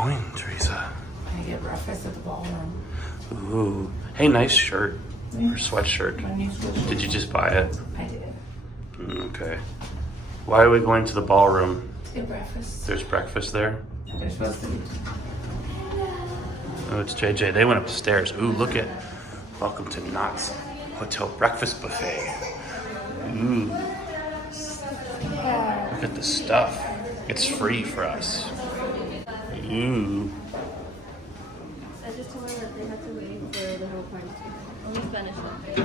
going, Teresa? I get breakfast at the ballroom. Ooh. Hey, nice shirt. Or sweatshirt. My new sweatshirt. Did you just buy it? I did. Okay. Why are we going to the ballroom? To get breakfast. There's breakfast there? They're supposed to be. Oh, it's JJ. They went upstairs. Ooh, look at. Welcome to Knott's Hotel Breakfast Buffet. Ooh. Look at the stuff. It's free for us. Ooh. I just told her that they had to wait for the whole party to almost finish it.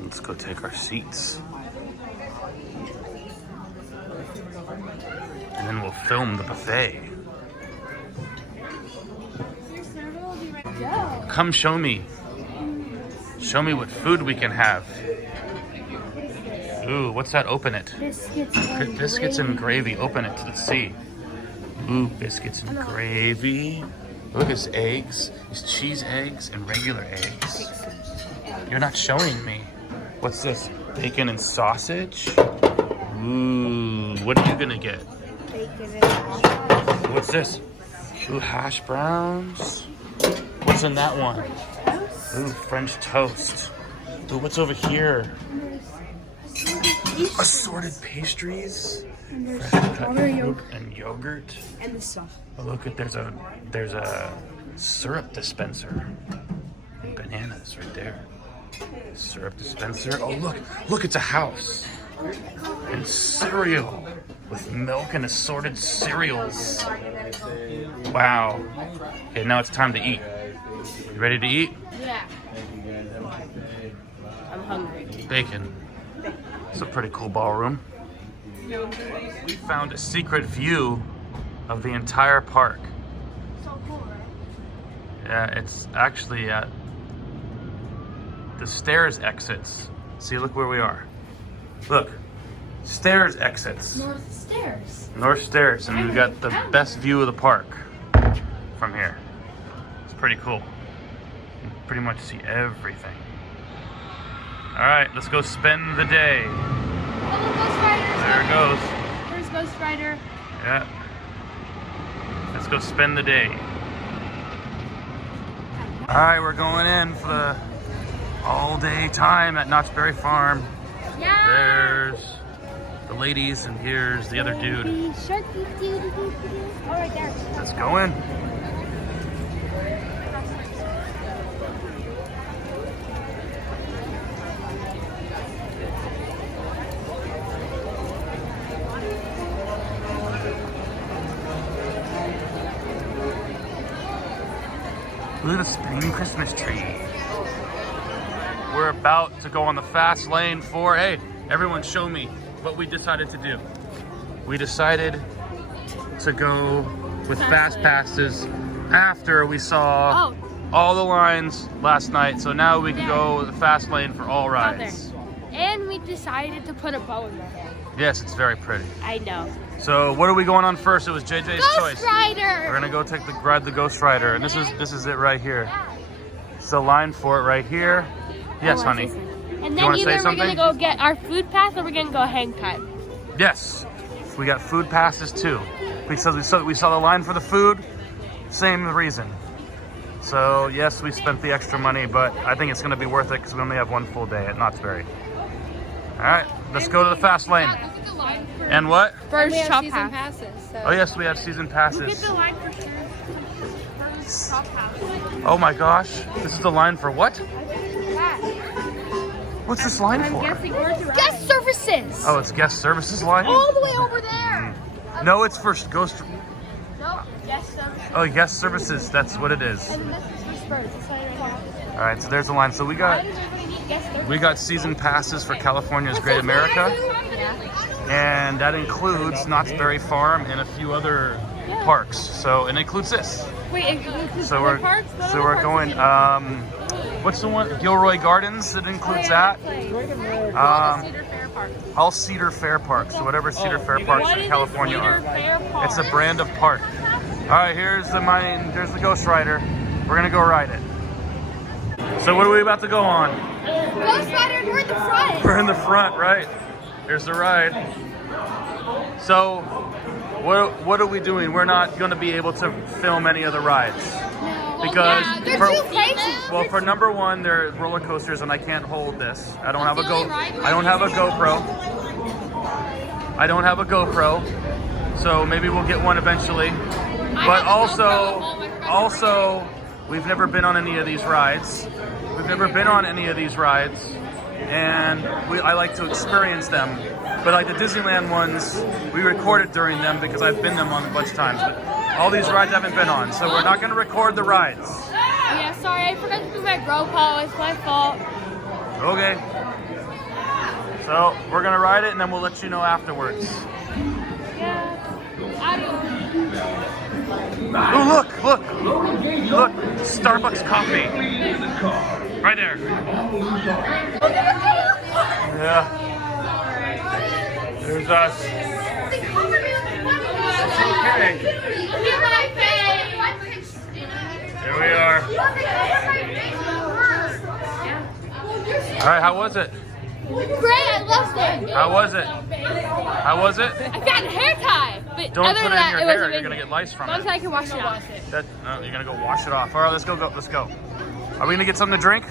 Let's go take our seats. And then we'll film the buffet. Come show me. Show me what food we can have. Ooh, what's that? Open it. Biscuits and gravy. Open it. Let's see. Ooh, biscuits and gravy. Look, there's eggs. There's cheese eggs and regular eggs. You're not showing me. What's this? Bacon and sausage? Ooh, what are you gonna get? Bacon and sausage. What's this? Ooh, hash browns. What's in that one? Ooh, French toast. Ooh, what's over here? Assorted pastries. Fresh cut fruit and yogurt. And the sauce. Oh, look at there's a syrup dispenser. And bananas right there. Syrup dispenser. Oh, look, it's a house. And cereal with milk and assorted cereals. Wow. Okay, now it's time to eat. You ready to eat? Yeah. I'm hungry. Bacon. It's a pretty cool ballroom. We found a secret view of the entire park. So cool, right? Yeah, it's actually at the stairs exits. See, look where we are. Look, stairs exits. North stairs. North stairs, and we got the best view of the park from here. It's pretty cool. You can pretty much see everything. All right, let's go spend the day. Oh, Ghost Rider's There it goes. There's Ghost Rider. Yeah. Let's go spend the day. All right, we're going in for the all-day time at Knott's Berry Farm. Yeah. There's the ladies, and here's the other dude. Oh, right there. Let's go in. Look at the spring Christmas tree. We're about to go on the fast lane for, hey, everyone show me what we decided to do. We decided to go with fast passes after we saw all the lines last night. So now we can go the fast lane for all rides. And we decided to put a bow in my hair. Yes, it's very pretty. I know. So what are we going on first? It was JJ's choice. Ghost Rider! We're gonna go ride the Ghost Rider, and this is it right here. It's the line for it right here. Yes, honey. And then wanna either say we're something? gonna go get our food pass or we're gonna go HangTime. Yes, we got food passes too. Because we saw the line for the food, same reason. So yes, we spent the extra money, but I think it's gonna be worth it because we only have one full day at Knott's Berry. All right, let's go to the fast lane. And what? First shop season pass. passes. So. Oh yes, we have season passes. Get the line for sure. First shop pass. Oh my gosh, this is the line for what? What's this line for? Guest services. Oh, it's guest services line? All the way over there. No, it's for ghost. No, guest services. Oh, guest services. That's what it is. And this is for Spurs. That's why you're right. All right, so there's the line. So we got season passes for California's Great America, and that includes Knott's Berry Farm and a few other parks. So and it includes this. Wait, it includes So other parks? What other we're parks going. What's the one? Gilroy Gardens. It includes that. Cedar Fair Park. All Cedar Fair parks. So whatever Cedar Fair parks in California are. It's a brand of park. All right, here's the Ghost Rider. We're gonna go ride it. So what are we about to go on? Ghost Rider, we're in the front. We're in the front, right? Here's the ride. So what are we doing? We're not going to be able to film any of the rides. Because they're too crazy. well, for number one, they're roller coasters, and I can't hold this. I don't have a GoPro. I don't have a GoPro, so maybe we'll get one eventually. But also, we've never been on any of these rides. And I like to experience them. But like the Disneyland ones, we recorded during them because I've been them on a bunch of times. But all these rides I haven't been on, so we're not going to record the rides. Yeah, sorry, I forgot to do my GoPro. It's my fault. Okay. So we're going to ride it, and then we'll let you know afterwards. Yeah. Adios. Oh, look! Starbucks coffee. Right there. Yeah. There's us. Okay. Here we are. All right, how was it? Great, I loved it. How was it? I got a hair tie, but Don't other put it than in that, your it was hair. You're amazing. gonna get lice from Mom it. said I can wash it off. You're gonna go wash it off. All right, let's go. Let's go. Are we gonna get something to drink?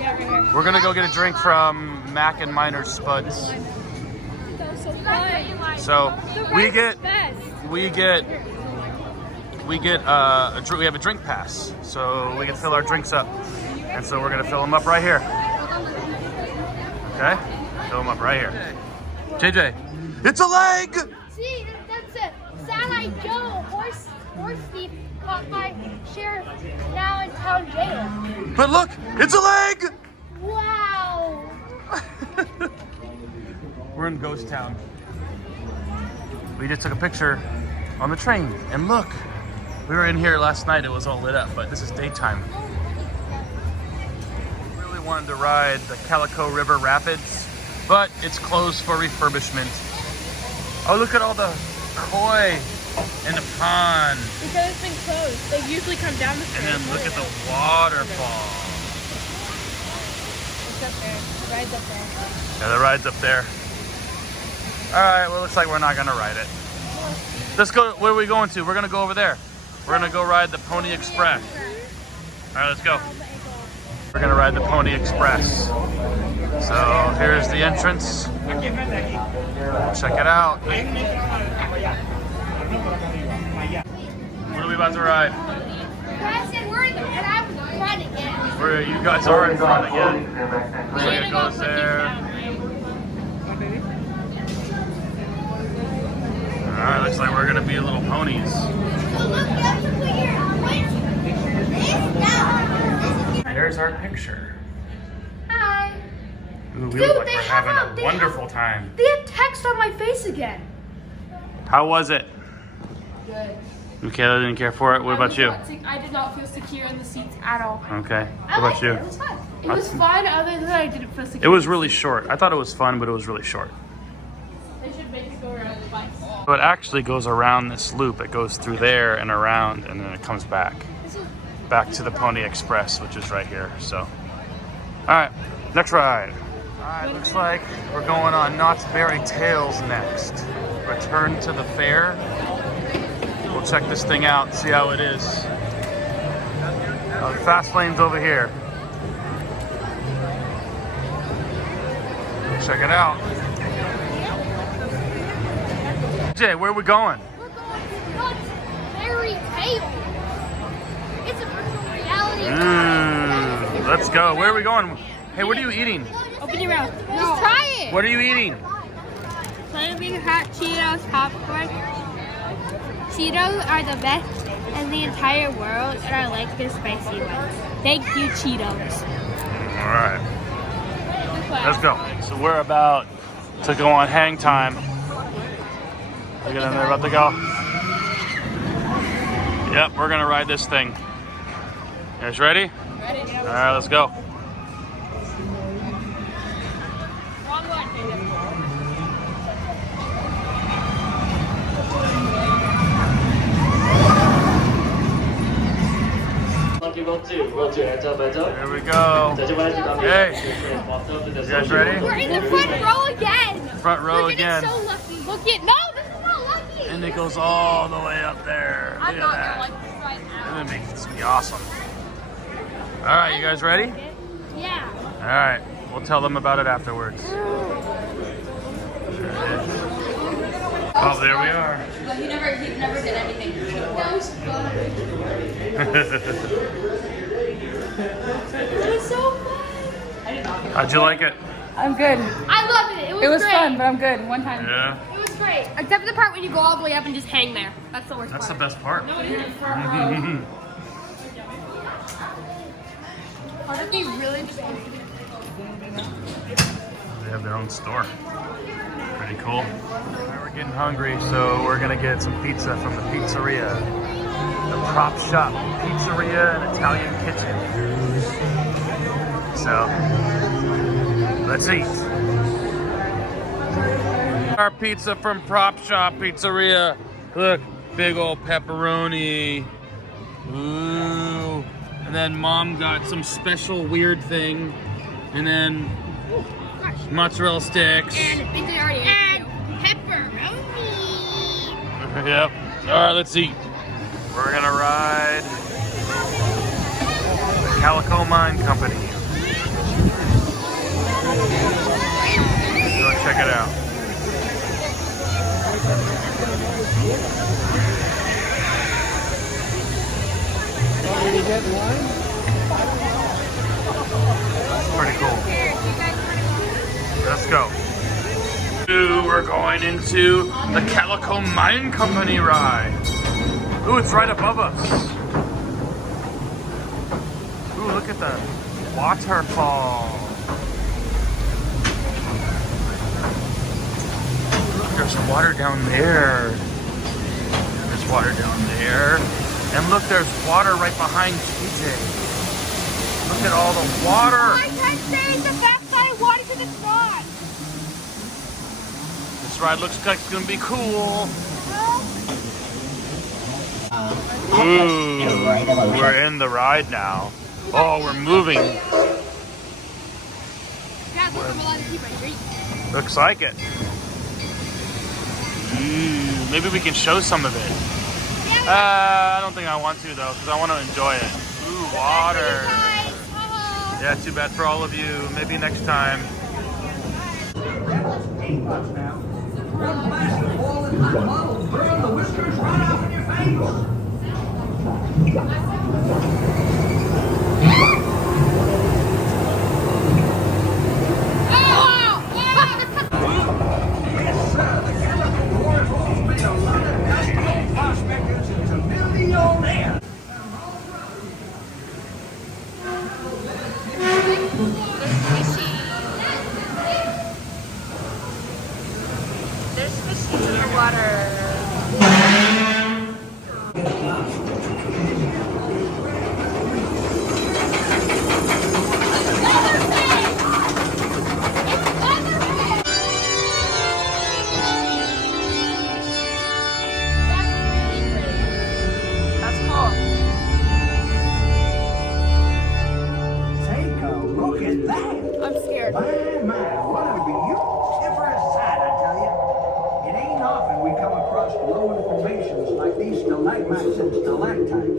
Yeah, right here. We're gonna go get a drink from Mac and Miner's Spuds. So we have a drink pass, so we can fill our drinks up, and so we're gonna fill them up right here. Okay, fill them up right here. JJ, it's a leg. See, that's it. Satellite Joe, horse thief, caught by sheriff, now in town jail. But look, it's a leg. Wow. We're in Ghost Town. We just took a picture on the train, and look, we were in here last night. It was all lit up, but this is daytime. Really wanted to ride the Calico River Rapids, but it's closed for refurbishment. Oh, look at all the koi in the pond. Because it's been closed. They usually come down the And then look at the waterfall. It's up there. The ride's up there. Yeah, the ride's up there. All right, well, looks like we're not gonna ride it. Let's go, where are we going to? We're gonna go over there. We're gonna go ride the Pony Express. All right, let's go. We're gonna ride the Pony Express. So here's the entrance. Check it out. What are we about to ride? I said we're in the and I was running again. You guys are in front again. Maria goes there. All right, looks like we're gonna be little ponies. There's our picture. Hi. Ooh, we Dude, look like they we're have having they a wonderful time. They have text on my face again. How was it? Good. Michaela didn't care for it. What about you? I did not feel secure in the seats at all. Okay. What about you? It was fun. It was fun, other than I didn't feel secure. It was really short. I thought it was fun, but it was really short. They should make it go around the bike. So it actually goes around this loop. It goes through there and around, and then it comes back to the Pony Express, which is right here. So, all right, next ride. All right, looks like we're going on Knott's Berry Tales next. Return to the fair. We'll check this thing out, see how it is. The fast lane's over here. Check it out. Jay, where are we going? We're going to Knott's Berry Tales. It's a virtual reality. Let's go. Where are we going? Hey, what are you eating? Open your mouth. Just try it. What are you eating? Flaming hot Cheetos popcorn. Cheetos are the best in the entire world, and I like the spicy ones. Thank you, Cheetos. All right. Let's go. So we're about to go on HangTime. Look at them, they're about to go. Yep, we're gonna ride this thing. You guys ready? Ready? All right, let's go. Wrong one. Here we go. Hey, you guys ready? We're in the front row again. Front row We're getting again. so lucky. Look at no, this is not lucky. And it goes all the way up there. Look I'm at not that. gonna like this right now. And it makes this be awesome. All right, you guys ready? Yeah. All right, we'll tell them about it afterwards. Oh, there we are. But he never did anything. That was fun. It was so fun. I did not. How'd you like it? I'm good. I loved it. It was great. fun, but I'm good. One time. Yeah, It was great. Except for the part when you go all the way up and just hang there. That's the worst that's the part. best part. Aren't they really just They have their own store. Pretty cool. We're getting hungry, so we're gonna get some pizza from the pizzeria. The Prop Shop Pizzeria and Italian Kitchen. So, let's eat. Our pizza from Prop Shop Pizzeria. Look, big old pepperoni. Ooh. And then Mom got some special weird thing. And then mozzarella sticks. and pepperoni. Yep. All right, let's eat. We're gonna ride the Calico Mine Company. Go check it out. That's pretty cool. Let's go. We're going into the Calico Mine Company ride. Ooh, it's right above us. Ooh, look at the waterfall. Look, there's water down there. There's water down there. And look, there's water right behind TJ. Look at all the water. I can't say the backside of water because it's not. This ride looks like it's gonna be cool. Ooh, we're in the ride now. Oh, we're moving. Yeah, look, I'm allowed to keep my drink. Looks like it. Ooh, maybe we can show some of it. I don't think I want to though, because I want to enjoy it. Ooh, water. Yeah, too bad for all of you. Maybe next time. There's fish in the water. That's cool. Take a look at that. I'm scared. My, what a beautiful sight, I tell you. It ain't often we come across glowing formations like these stalagmites and stalactites.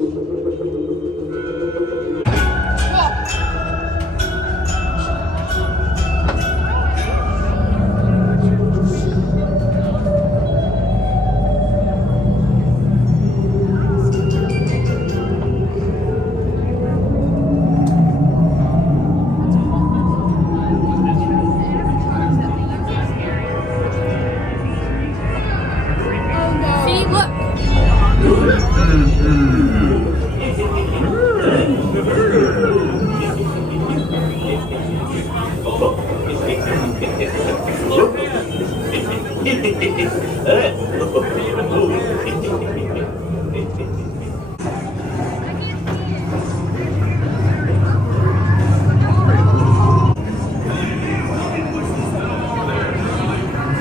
See, look.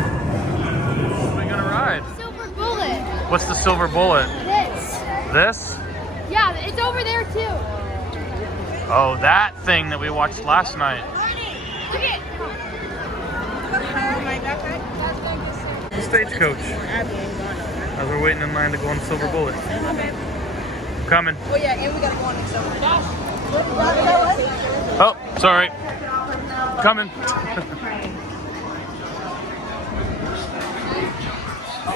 What are we gonna ride? Silver bullet. What's the silver bullet? This. This? Yeah, it's over there too. Oh, that thing that we watched last night. Look at. Stagecoach. As we're waiting in line to go on Silver Bullet. Coming. Oh yeah, and we gotta go on Xcelerator. Oh, sorry. Coming.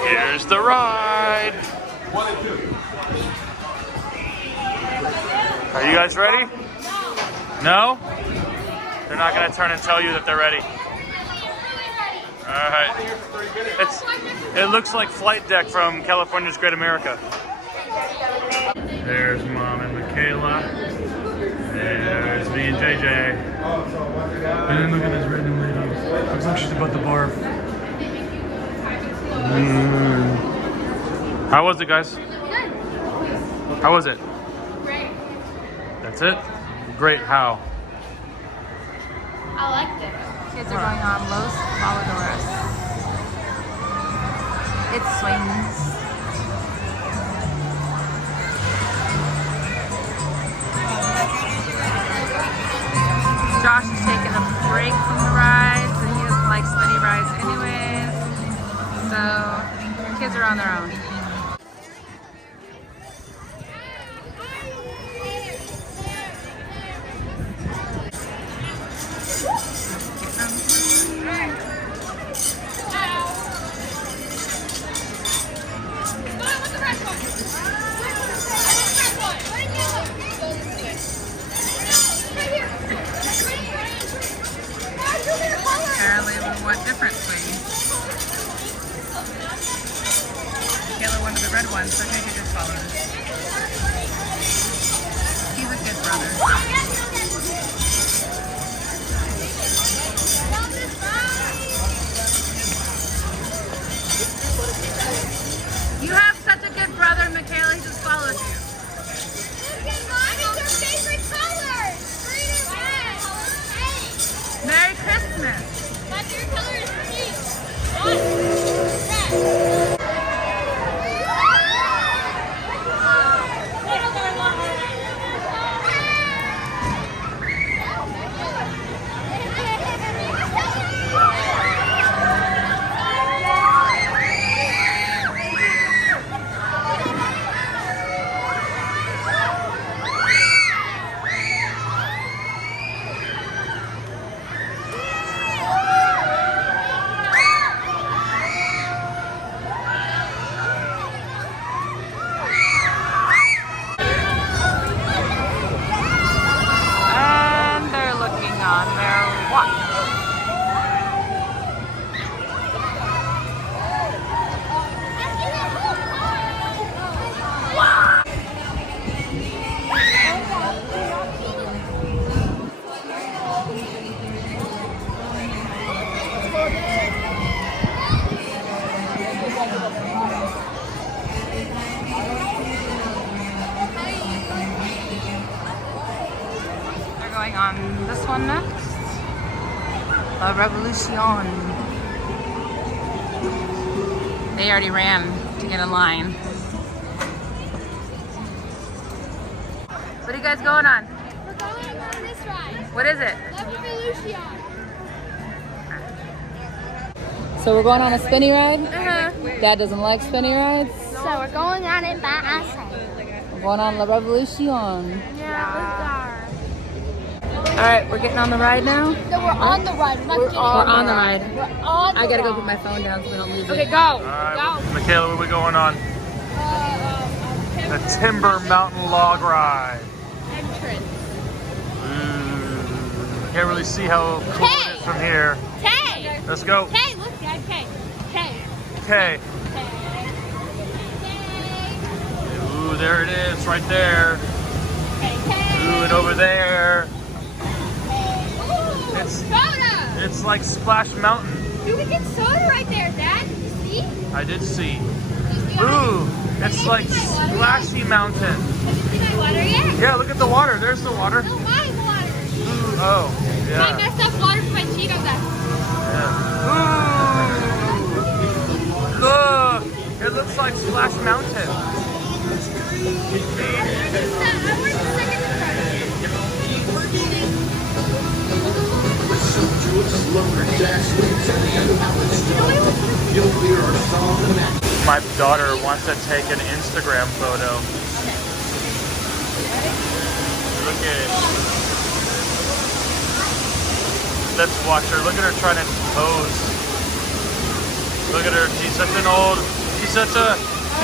Here's the ride. Are you guys ready? No? They're not gonna turn and tell you that they're ready. All right. It looks like Flight Deck from California's Great America. There's Mom and Michaela. There's me and JJ. And then look at this random lady. Looks like she's about to barf. How was it, guys? How was it? Great. That's it? Great. How? I liked it. Kids are going on Los Voladores. It swings. Josh is taking a break from the rides, and he doesn't like spinny rides anyways. So, kids are on their own. Apparently we want different swings. Michaela wanted the red one, so JJ just followed it. He's a good brother. You have such a good brother, Michaela. He just followed you. Merry Christmas. My favorite color is pink. And they're looking on their watch. They're going on this one next. La Revolution. They already ran to get in line. What are you guys going on? We're going on this ride. What is it? La Revolution. So we're going on a spinny ride? Dad doesn't like spinny rides? So we're going on it by ourselves. We're going on La Revolution. Yeah. Alright, we're getting on the ride now? So we're on the ride. We're not getting We're on the ride. We're on the I gotta go ride. put my phone down so we don't lose Okay, it. go. All right, Michaela, where we going on? The Timber Mountain Log Ride. Entrance. Can't really see how cool it is from here. K. Let's go. K. Look, Dad. K. K. Okay. Ooh, there it is, right there. Ooh, and over there. It's like Splash Mountain. Dude, we get soda right there, Dad. Did you see? I did see. Ooh, it's like Splashy Mountain. Have you seen my water yet? Yeah, look at the water. There's the water. No, my water. Ooh, oh, I yeah. messed up water for my Cheetos. Ooh, look, it looks like Splash Mountain. my daughter wants to take an Instagram photo. Look at it. Let's watch her. Look at her trying to pose. Look at her. She's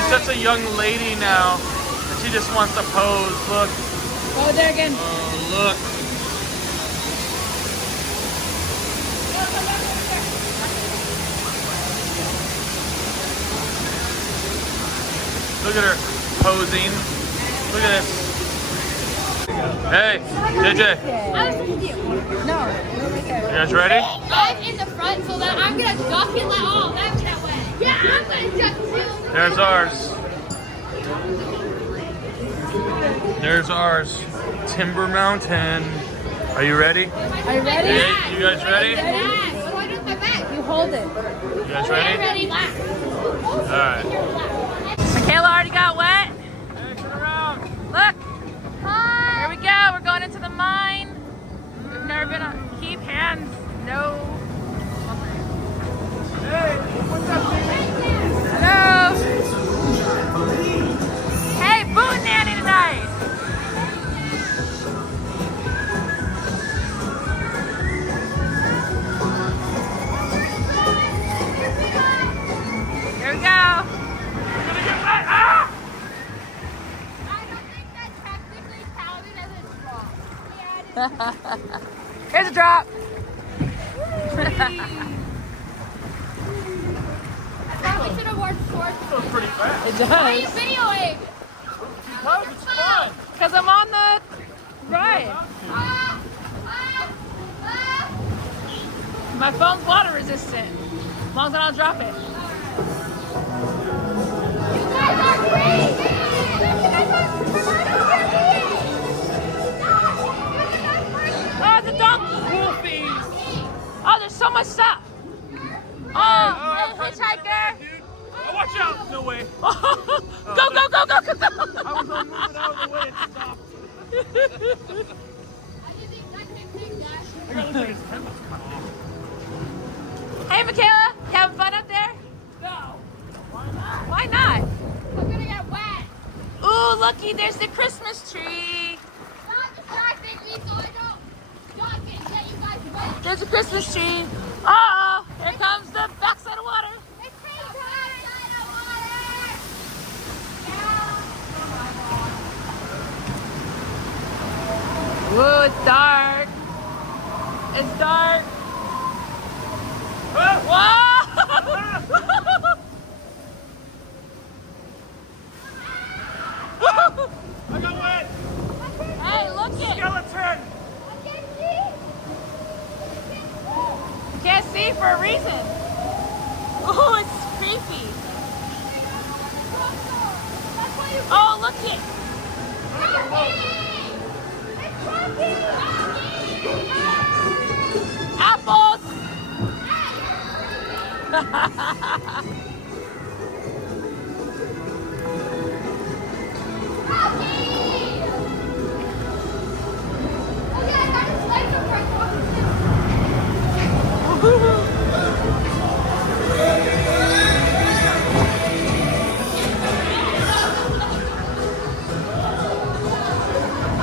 such a young lady now. And she just wants to pose. Look. Oh, there again. Oh, look. Look at her posing. Look at this. Hey, JJ. I was with you. No. You guys ready? I'm in the front, so that I'm gonna duck and let all them get away. Yeah, I'm gonna duck too. There's ours. There's ours. Timber Mountain. Are you ready? Are you ready? Hey, you guys ready? What do I do with my back? You hold it. You guys ready? Ready? Alright. Michaela already got wet. Hey, turn around. Look. Here we go. We're going into the mine. We've never been on. Keep hands. No. Hey, what's up, Hello. Hey, boot nanny tonight. Here we go. Ah! I don't think that technically counted as a drop. Here's a drop. Probably should have worn shorts. That was pretty fast. It Why are you does. videoing? Because it's fun. Because I'm on the ride. My phone's water resistant. As long as I don't drop it. You guys are crazy! Oh, the donkey. Wolfies. Oh, there's so much stuff. Oh, little hitchhiker. Oh, watch out. No way. Go, go, go, go, go, go. I was on moving out of the way. It stopped. I gotta look at his head. Looks cut off. Hey, Michaela, you having fun up there? No. Why not? I'm gonna get wet. Ooh, looky, there's the Christmas tree. Not distracting me so I don't duck and get you guys wet. There's a Christmas tree. Uh-oh, here comes the backside of water. It's pretty backside of water. Ooh, it's dark. It's dark. Whoa! I got wet. Hey, look it. Skeleton. You can't see for a reason. Oh, it's creepy. Oh, look it. Apples.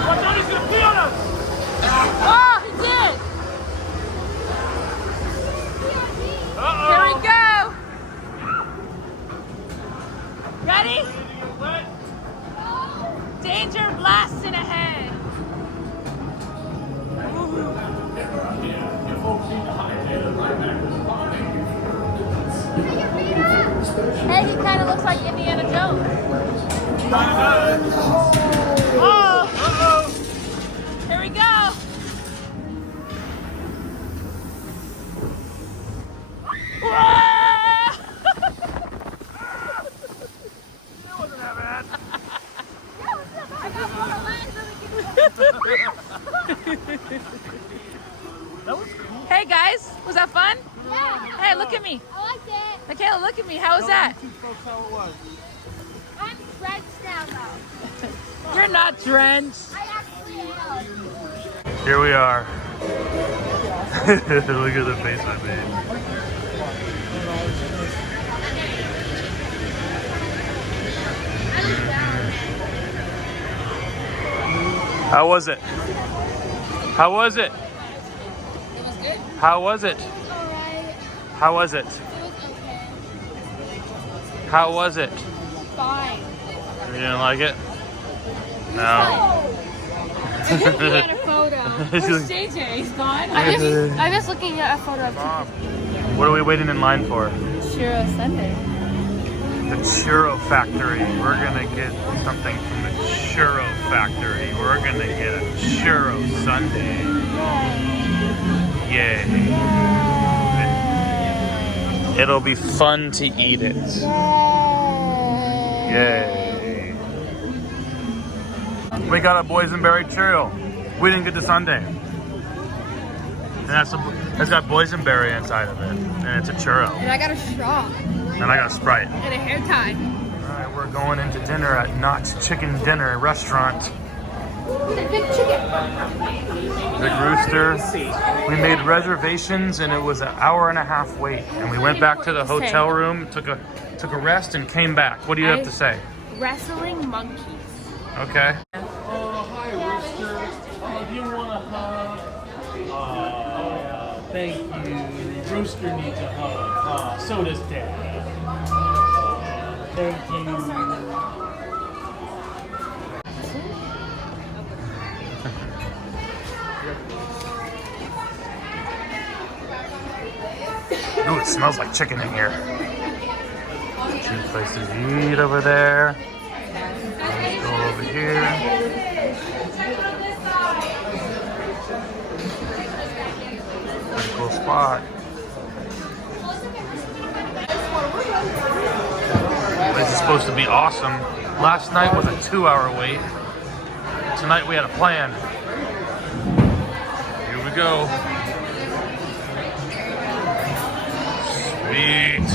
Watch out, he's gonna pee on us. Oh, he did. Uh-oh. Here we go. Ready? Wet. Danger blasting ahead. Hey, he kind of looks like Indiana Jones. Oh, Uh-oh. here we go. Whoa! That wasn't that bad. That was cool. Hey guys, was that fun? Yeah. Hey, look at me. I liked it. Michaela, look at me. How was that? Two folks how it was. I'm drenched now though. You're not drenched. I actually am. Here we are. Look at the face I made. How was it? How was it? It was good. How was it? Alright. How was it? It was okay. How was it? Fine. You didn't like it? No. I'm looking at a photo. Where's JJ? He's gone. I'm just looking at a photo of Mom, what are we waiting in line for? Churro Sunday. The churro factory. We're gonna get something from the churro factory. We're gonna get a churro sundae. Yay. It'll be fun to eat it. Yay. We got a boysenberry churro. We didn't get the sundae. And that's got boysenberry inside of it. And it's a churro. And I got a straw. And I got Sprite. And a hair tie. Alright, we're going into dinner at Knott's Chicken Dinner Restaurant. The big chicken. Big Rooster. We made reservations and it was an hour and a half wait. And we went back to the hotel room, took a rest and came back. What do you have to say? Wrestling monkeys. Okay. Hi, Rooster. Do you want a hug? Thank you. Rooster needs a hug. So does Dad. Thank you. Ooh, it smells like chicken in here. Two places to eat over there. Let's go over here. Pretty cool spot. This is supposed to be awesome. Last night was a 2-hour wait. Tonight we had a plan. Here we go. Sweet.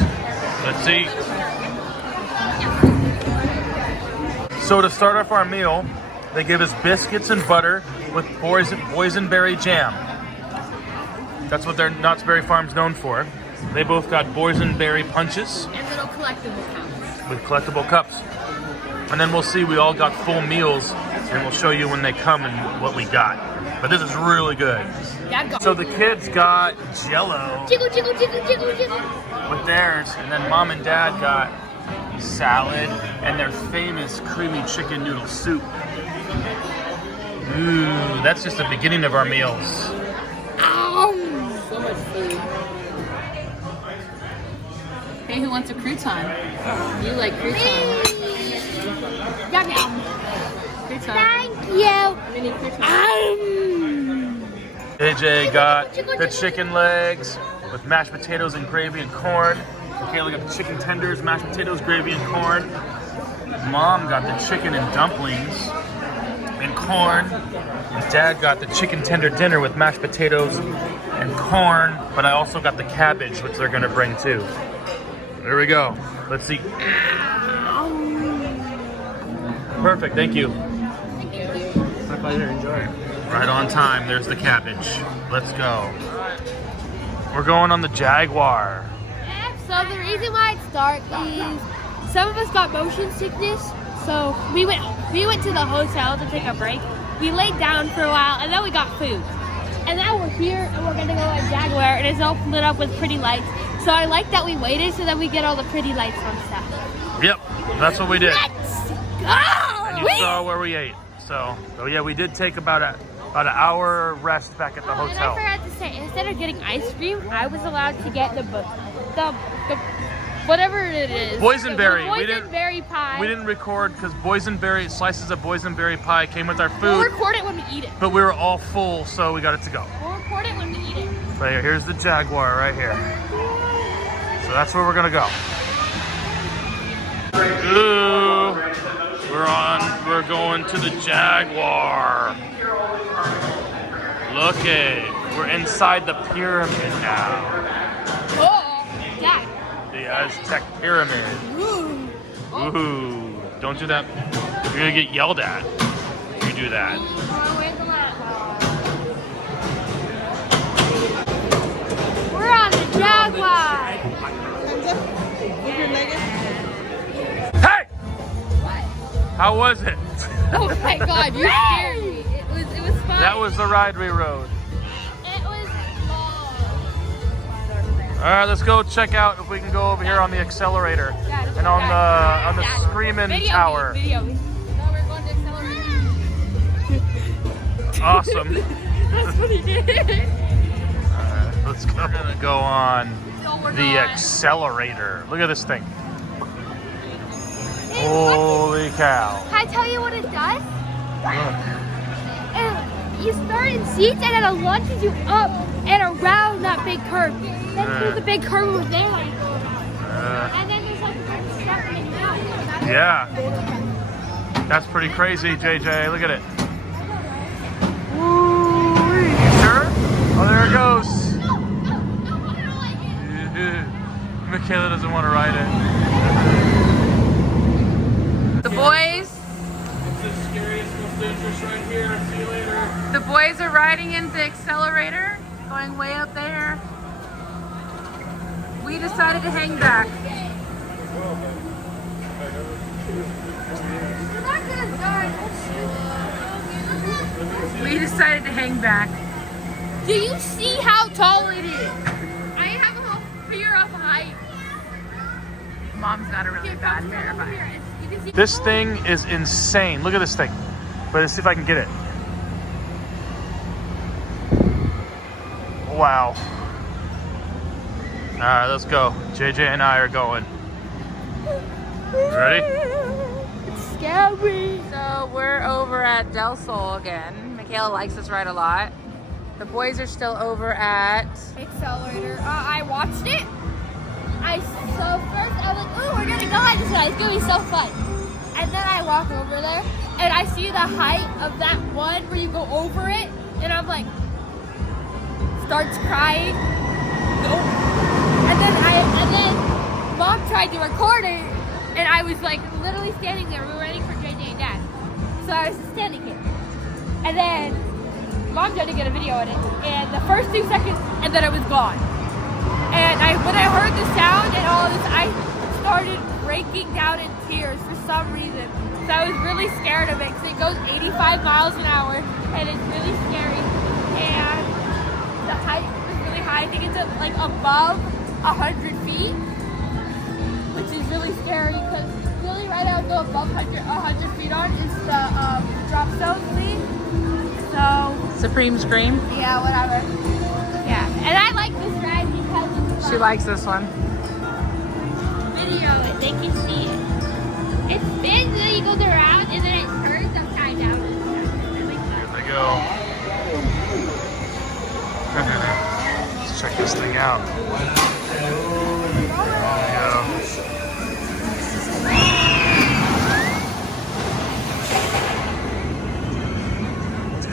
Let's eat. So to start off our meal, they give us biscuits and butter with boysenberry jam. That's what their Knott's Berry Farm's known for. They both got boysenberry punches. And little collectible cups. With collectible cups. And then we'll see we all got full meals and we'll show you when they come and what we got. But this is really good. So the kids got Jello Jiggle, jiggle, jiggle, jiggle, jiggle. with theirs, and then Mom and Dad got salad and their famous creamy chicken noodle soup. Ooh, that's just the beginning of our meals. So much food. Hey, who wants a crouton? You like crouton. Yum, yum. Crouton. Thank you. Mini crouton. AJ got the chicken legs with mashed potatoes and gravy and corn. Kayla got the chicken tenders, mashed potatoes, gravy, and corn. Mom got the chicken and dumplings and corn. And Dad got the chicken tender dinner with mashed potatoes and corn. But I also got the cabbage, which they're gonna bring too. There we go. Let's see. Perfect, thank you. My pleasure, enjoy. Right on time, there's the cabbage. Let's go. We're going on the Jaguar. So the reason why it's dark is some of us got motion sickness. So we went to the hotel to take a break. We laid down for a while and then we got food. And now we're here and we're gonna go on Jaguar and it's all lit up with pretty lights. So I like that we waited so that we get all the pretty lights on stuff. Yep, that's what we did. Let's go! And you saw where we ate. So yeah, we did take about an hour rest back at the And I hotel. forgot to say, instead of getting ice cream, I was allowed to get the whatever it is. Boysenberry. The boysenberry pie. We didn't record because slices of boysenberry pie came with our We'll food. record it when we eat it. But we were all full, so we got it to go. We'll record it when we eat it. But here's the Jaguar right here. So that's where we're gonna go. Ooh, we're going to the Jaguar. Look we're inside the pyramid now. Oh, Dad. The Aztec pyramid. Ooh, don't do that. You're gonna get yelled at if you do that. We're on the Jaguar. Hey! How was it? Oh my god, you scared me. It was fun. That was the ride we rode. It was long. All right, let's go check out if we can go over here on the accelerator and on the Screamin' Tower. Video me. No, we're going to accelerate. Awesome. That's what he did. Let's go. We're gonna go on the accelerator. Look at this thing. Holy cow. Can I tell you what it does? Look. You start in seats and then it launches you up and around that big curve. Then through the big curve over there. And then there's like a step coming down. Yeah. That's pretty crazy, JJ. Look at it. Woo! You sure? Oh, there it goes. Michaela doesn't want to ride it. The boys. It's the scariest, most dangerous right here. See you later. The boys are riding in the accelerator, going way up there. We decided to hang back. We decided to hang back. Do you see how tall it is? I have a whole fear of height. Mom's got a really bad fear of heights. This thing is insane. Look at this thing. But let's see if I can get it. Wow. All right, let's go. JJ and I are going. Ready? It's scary. So we're over at Del Sol again. Michaela likes this ride a lot. The boys are still over at... Accelerator. I watched it. So first I was like, ooh, we're gonna go on this ride. It's gonna be so fun. And then I walk over there and I see the height of that one where you go over it, and I'm like, starts crying. Nope. And then Mom tried to record it, and I was like literally standing there. We were waiting for JJ and Dad, so I was standing here. And then Mom tried to get a video of it, and the first 2 seconds, and then it was gone. And when I heard the sound and all this, I started breaking down in tears for some reason. So I was really scared of it because it goes 85 miles an hour and it's really scary. And the height is really high. I think it's like above 100 feet, which is really scary because really right now go above 100 feet on is the drop zone lead. So Supreme Scream. yeah, whatever. Yeah, and I like this ride because it's She likes this one. video it, they can see it. It spins and then it goes around and then it turns upside down. Here they go. Let's check this thing out.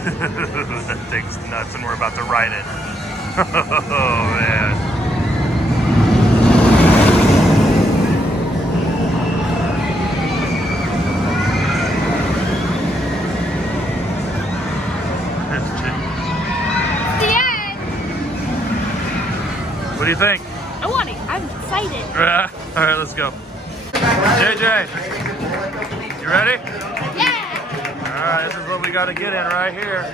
That thing's nuts and we're about to ride it. Oh man. The end! What do you think? I want it. I'm excited. All right, let's go. JJ, you ready? Yeah! Alright, this is what we gotta get in right here.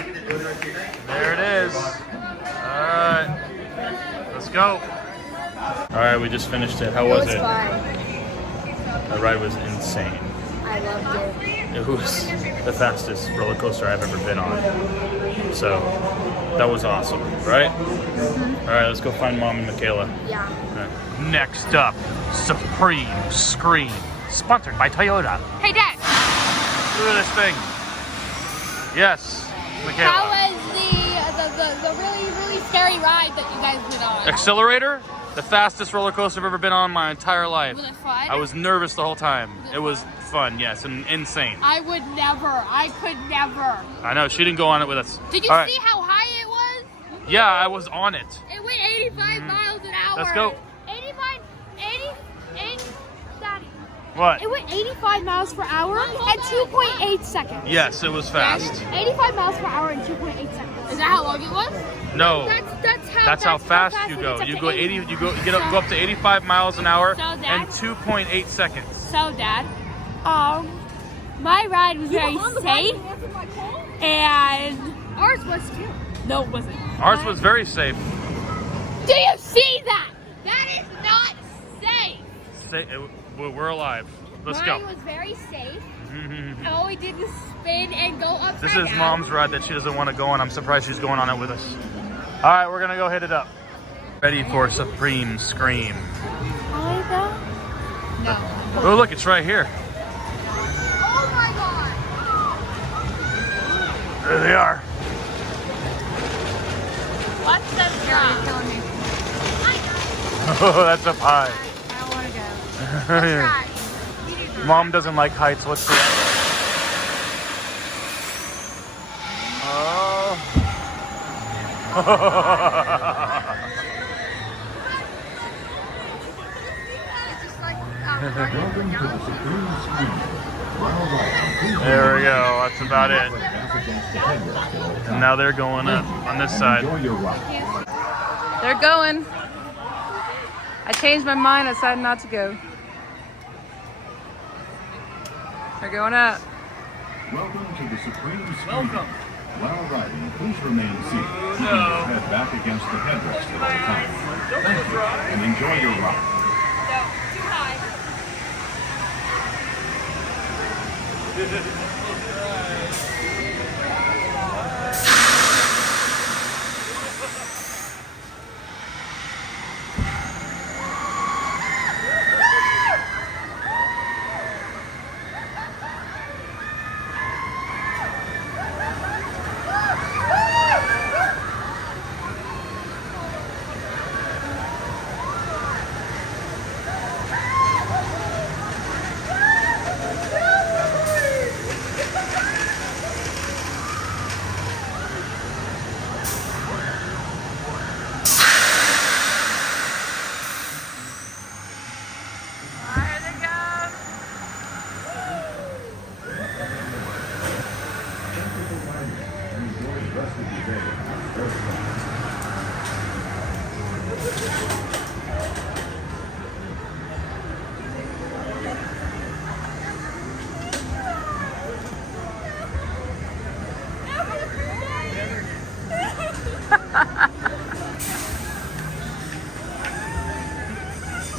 There it is. Alright. Let's go. Alright, we just finished it. How was it? Fun. The ride was insane. I loved it. It was the fastest roller coaster I've ever been on. So, that was awesome, right? Alright, let's go find Mom and Michaela. Yeah. Next up, Supreme Scream. Sponsored by Toyota. Hey, Dad. Look at this thing. Yes, Michaela. How was the really, really scary ride that you guys went on? Accelerator? The fastest roller coaster I've ever been on in my entire life. Was it fun? I was nervous the whole time. It was fun, yes, and insane. I would never. I could never. I know, she didn't go on it with us. Did you All right. see how high it was? Yeah, I was on it. It went 85 miles an hour. Let's go. 80, Daddy. What? It went 85 miles per hour at 2.8 seconds. Yes, it was fast. 85 miles per hour in 2.8 seconds. Is that how long it was? No, That's how fast you go. You go 80. You go up to 85 miles an hour So in that's- 2.8 seconds. So, Dad, My ride was very safe, and ours was too. No, it wasn't. Ours was very safe. Do you see that? That is not safe. We're alive. Let's Mine go. was very safe. All we did was spin and go upside This down. is Mom's ride that she doesn't want to go on. I'm surprised she's going on it with us. All right, we're gonna go hit it up. Ready for Supreme Scream. No. Oh, look, it's right here. Oh my god. There they are. What's the drop? Oh, that's up high. I don't want to go. Right. Mom doesn't like heights whatsoever. Oh. Welcome to the Supreme Scream. While riding, please There we go. That's about it. back against the headrest at all And times. now they're going up on this side. Enjoy your ride. They're going. I changed my mind. I decided not to go. They're going up. Welcome to the Supreme Scream. While riding, please remain seated, keeping your head back against the headrest at all times. Thank you, and enjoy your ride.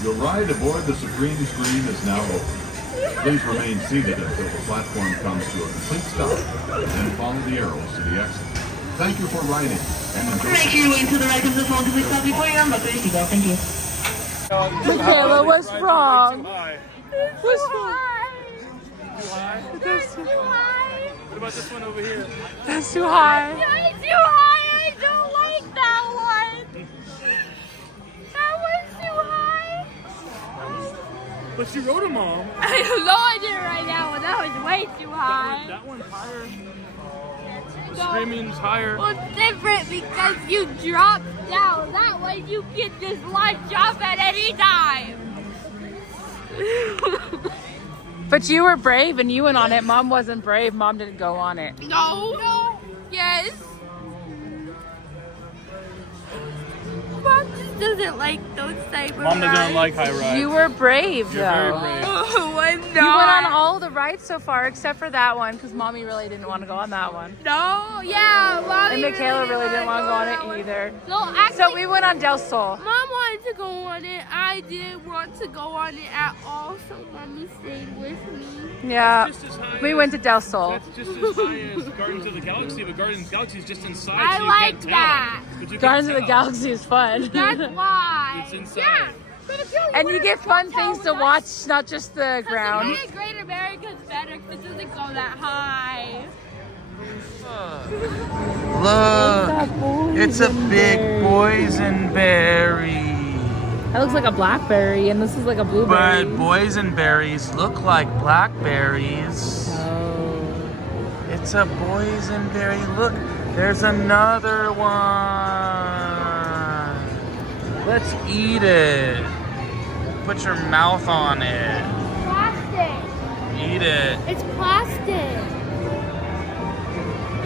Your ride aboard the Supreme Scream is now over. Please remain seated until the platform comes to a complete stop, and follow the arrows to the exit. Thank you for riding, and enjoy. Make sure you're waiting to the right of the phone to please stop before you unlock your seatbelt. Thank you. Michaela, what's wrong? What's wrong? That's What about this one over here? That's too high. It's too high. I don't like that one. That one's too high. But she rode them all. I don't know I did it right now, but that was way too high. That one's higher. The No. screaming's higher. Well, it's different because you drop down. That way you can just launch off at any time. But you were brave and you went on it. Mom wasn't brave. Mom didn't go on it. No. Yes. Mom just doesn't like those type of Mom doesn't rides. like high rides. You were brave, You're very though. brave. Oh, I'm not. You went on all the rides so far except for that one because Mommy really didn't want to go on that one. No, yeah, Mommy And Michaela really didn't want to go on that it one. either. No, actually, So we went on Del Sol. Mom wanted to go on it. I didn't want to go on it at all, so Mommy stayed with me. Yeah. Just as high We as- went to Del Sol. That's just as high as Gardens of the Galaxy, but Gardens of the Galaxy is just inside. I so you like can't tell. that. But you can Gardens of the tell. Galaxy is fun. That's why. It's inside. Yeah. But if And you get fun things to watch, not just the ground. The Great America's better because it doesn't go that high. Look, it's a big boysenberry. That looks like a blackberry, and this is like a blueberry. But boysenberries look like blackberries. Oh. It's a boysenberry. Look, there's another one. Let's eat it. Put your mouth on it. Plastic. Eat it. It's plastic.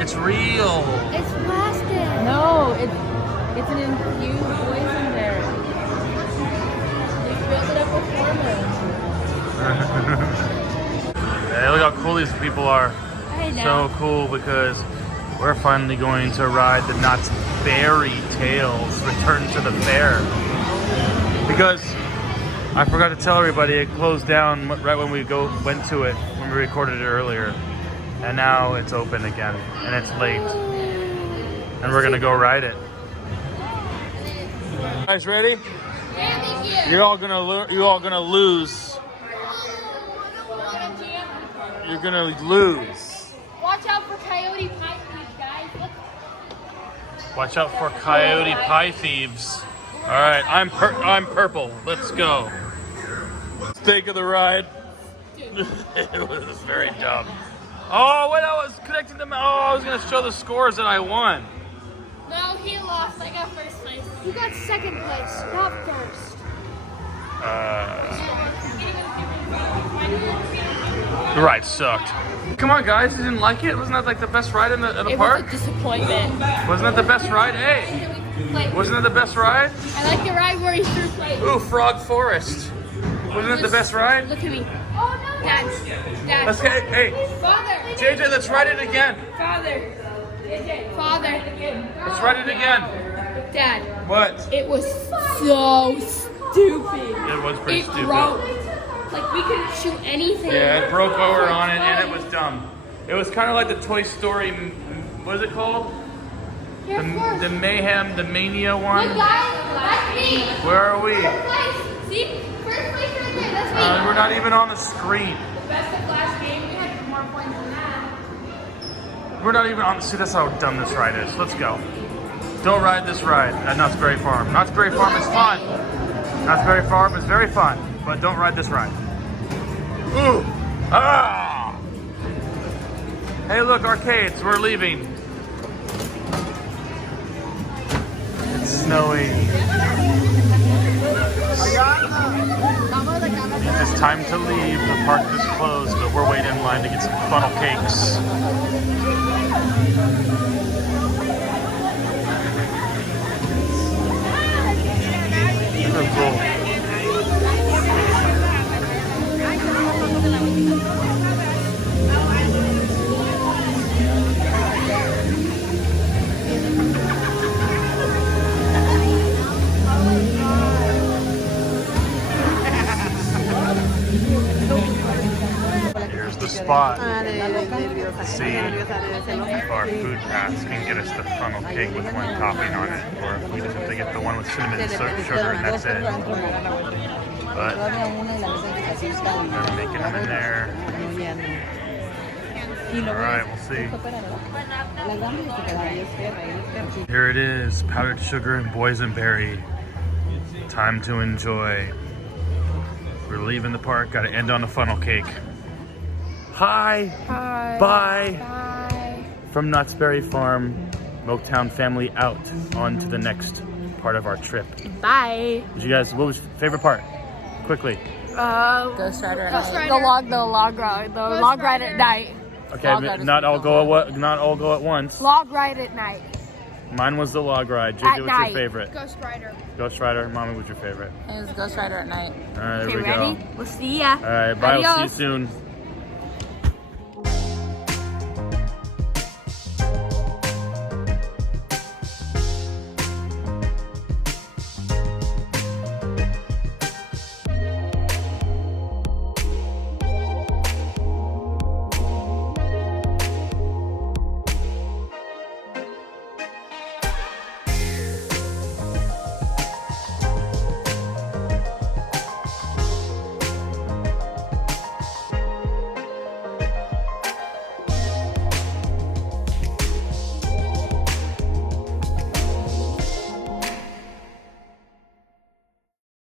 It's real. It's plastic. No, it's an infused boysenberry. They filled it up with hormones. Hey, look how cool these people are. I know. So cool because we're finally going to ride the Knott's Berry Tales Return to the Fair. Because I forgot to tell everybody it closed down right when we went to it when we recorded it earlier, and now it's open again and it's late, and we're gonna go ride it. You guys ready? Yeah, thank you. You're all gonna lose. You're gonna lose. Watch out for coyote pie thieves, guys. Look. Watch out for coyote pie thieves. All right, I'm purple. Let's go. Stake of the ride. It was very dumb. Oh, when I was connecting them, I was gonna show the scores that I won. No, he lost. I got first place. You got second place, not first. The ride sucked. Come on, guys, you didn't like it? Wasn't that like the best ride in the park? It was a disappointment. Wasn't that the best ride? Hey, wasn't that the best ride? I like the ride where he threw plates. Ooh, Frog Forest. Wasn't it the best ride? Look at me. Oh no, Dad. Let's get, hey, Father. JJ, let's ride it again. Father. Father. Let's ride it again. Dad. What? It was so stupid. It was pretty stupid. Broke. Like we couldn't shoot anything. Yeah, it broke over on it and it was dumb. It was kind of like the Toy Story, what is it called? The Mayhem, the Mania one. Look guys, that's me. Where are we? First place. See? First place right there. That's me. We're not even on the screen. Best of last game. We had more points than that. We're not even on, see, that's how dumb this ride is. Let's go. Don't ride this ride at Knott's Berry Farm. Knott's Berry Farm is fun. Knott's Berry Farm is very fun, but don't ride this ride. Ooh! Ah! Hey, look, arcades. We're leaving. It's snowing. It's time to leave. The park is closed, but we're waiting in line to get some funnel cakes. So cool. Here's the spot. Let's see if our food pass can get us the funnel cake with one topping on it, or if we just have to get the one with cinnamon and sugar and that's it. But they're making them in there. Alright, we'll see. Here it is, powdered sugar and boysenberry. Time to enjoy. We're leaving the park, gotta end on a funnel cake. Hi. Hi. Bye. Bye. From Knott's Berry Farm, Milktown family out on to the next part of our trip. Bye. Did you guys, what was your favorite part? Quickly. Ghost Rider at night. The log ride at night. Okay, not all go at once. Log ride at night. Mine was the log ride. At JJ, what's night. your favorite? Ghost Rider. Ghost Rider. Mommy, what's your favorite? It was Ghost Rider at night. All right, there Okay, we ready? go. We'll see ya. All right, bye. We'll see you Adios. soon.